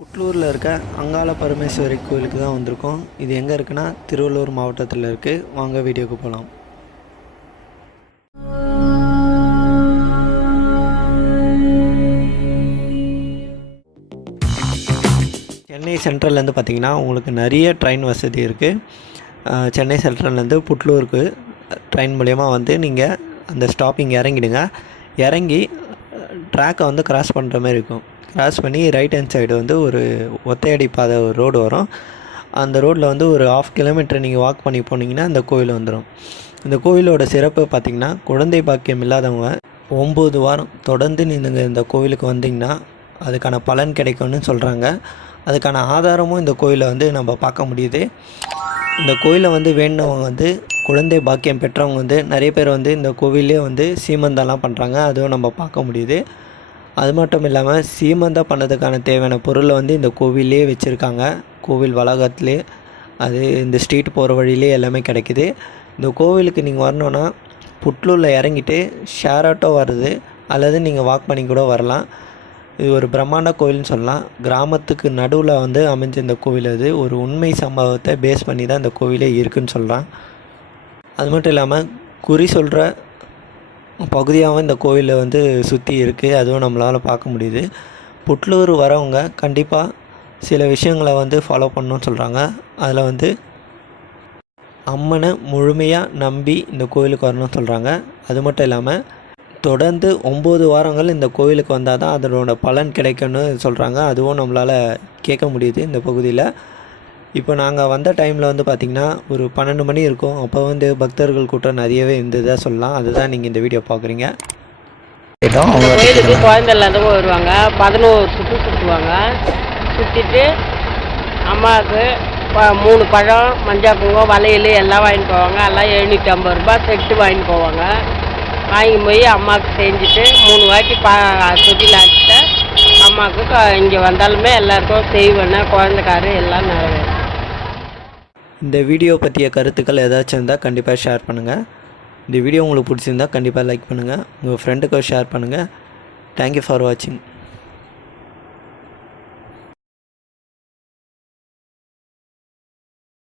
புட்லூரில் இருக்க அங்காள பரமேஸ்வரி கோயிலுக்கு தான் வந்திருக்கோம். இது எங்கே இருக்குன்னா திருவள்ளூர் மாவட்டத்தில் இருக்குது வாங்க வீடியோக்கு போகலாம் சென்னை சென்ட்ரல்லேருந்து பார்த்தீங்கன்னா உங்களுக்கு நிறைய ட்ரெயின் வசதி இருக்குது சென்னை சென்ட்ரல்லேருந்து புட்லூருக்கு ட்ரெயின் மூலயமா வந்து நீங்கள் அந்த ஸ்டாப்பிங் இறங்கிடுங்க. இறங்கி ட்ராக்கை வந்து கிராஸ் பண்ணுற மாதிரி இருக்கும். கிராஸ் பண்ணி ரைட் ஹேண்ட் சைடு வந்து ஒரு ஒத்தையடி பாதை ஒரு ரோடு வரும். அந்த ரோட்டில் வந்து ஒரு ஆஃப் கிலோமீட்டர் நீங்கள் வாக் பண்ணி போனீங்கன்னா அந்த கோயில் வந்துடும் இந்த கோயிலோட சிறப்பு பார்த்திங்கன்னா குழந்தை பாக்கியம் இல்லாதவங்க ஒம்பது வாரம் தொடர்ந்து நீங்கள் இந்த கோவிலுக்கு வந்தீங்கன்னா அதுக்கான பலன் கிடைக்கும்னு சொல்கிறாங்க அதுக்கான ஆதாரமும் இந்த கோயிலை வந்து நம்ம பார்க்க முடியுது. இந்த கோயிலை வந்து வேண்டினவங்க வந்து குழந்தை பாக்கியம் பெற்றவங்க வந்து நிறைய பேர் வந்து இந்த கோவிலே வந்து சீமந்தெல்லாம் பண்ணுறாங்க அதுவும் நம்ம பார்க்க முடியுது. அது மட்டும் இல்லாமல் சீமந்தம் பண்ணதுக்கான தேவையான பொருளை வந்து இந்த கோவிலே வச்சுருக்காங்க. கோவில் வளாகத்திலே அது இந்த ஸ்ட்ரீட் போகிற வழியிலே எல்லாமே கிடைக்கிது. இந்த கோவிலுக்கு நீங்கள் வரணுன்னா புட்லூரில் இறங்கிட்டு ஷேர் ஆட்டோ வருது அல்லது நீங்கள் வாக் பண்ணி கூட வரலாம். இது ஒரு பிரம்மாண்ட கோவில்னு சொல்லலாம். கிராமத்துக்கு நடுவில் வந்து அமைஞ்ச இந்த கோவில் அது. ஒரு உண்மை சம்பவத்தை பேஸ் பண்ணி தான் இந்த கோவிலே இருக்குதுன்னு சொல்கிறான் அது மட்டும் இல்லாமல் குறி சொல்கிற பகுதியாகவும் இந்த கோவிலில் வந்து சுற்றி இருக்குது அதுவும் நம்மளால் பார்க்க முடியுது. புட்லூர் வரவங்க கண்டிப்பாக சில விஷயங்களை வந்து ஃபாலோ பண்ணணும்னு சொல்கிறாங்க அதில் வந்து அம்மனை முழுமையாக நம்பி இந்த கோவிலுக்கு வரணும்னு சொல்கிறாங்க அது மட்டும் இல்லாமல் தொடர்ந்து ஒம்பது வாரங்கள் இந்த கோவிலுக்கு வந்தால் தான் அதனோட பலன் கிடைக்கும்னு சொல்கிறாங்க அதுவும் நம்மளால் கேட்க முடியுது இந்த பகுதியில். இப்போ நாங்கள் வந்த டைமில் வந்து பார்த்திங்கன்னா ஒரு பன்னெண்டு மணி இருக்கும். அப்போ வந்து பக்தர்கள் கூட்டம் நிறையவே இருந்ததா சொல்லலாம். அதுதான் நீங்கள் இந்த வீடியோ பார்க்குறீங்க. கோயிலுக்கு குழந்தை இல்லாதவங்க வருவாங்க. பதினோரு சுற்று சுற்றுவாங்க சுற்றிட்டு அம்மாவுக்கு ப- மூணு பழம் மஞ்சள் குங்குமம் வளையல் எல்லாம் வாங்கிட்டு போவாங்க. எல்லாம் எழுநூற்றி ஐம்பது ரூபாய் செட்டு வாங்கிட்டு போவாங்க. வாங்கி போய் அம்மாவுக்கு செஞ்சுட்டு மூணு வாட்டி பா தொட்டில் ஆச்சுட்டு அம்மாவுக்கு இங்கே வந்தாலுமே எல்லாருக்கும் செய்வேன்னு குழந்தைக்காரு எல்லாம் நிறைவேறும். இந்த வீடியோ பற்றிய கருத்துக்கள் ஏதாச்சும் இருந்தால் கண்டிப்பாக ஷேர் பண்ணுங்கள் இந்த வீடியோ உங்களுக்கு பிடிச்சிருந்தா கண்டிப்பாக லைக் பண்ணுங்கள் உங்கள் ஃப்ரெண்டுக்கும் ஷேர் பண்ணுங்கள் தேங்க்யூ ஃபார் வாட்சிங்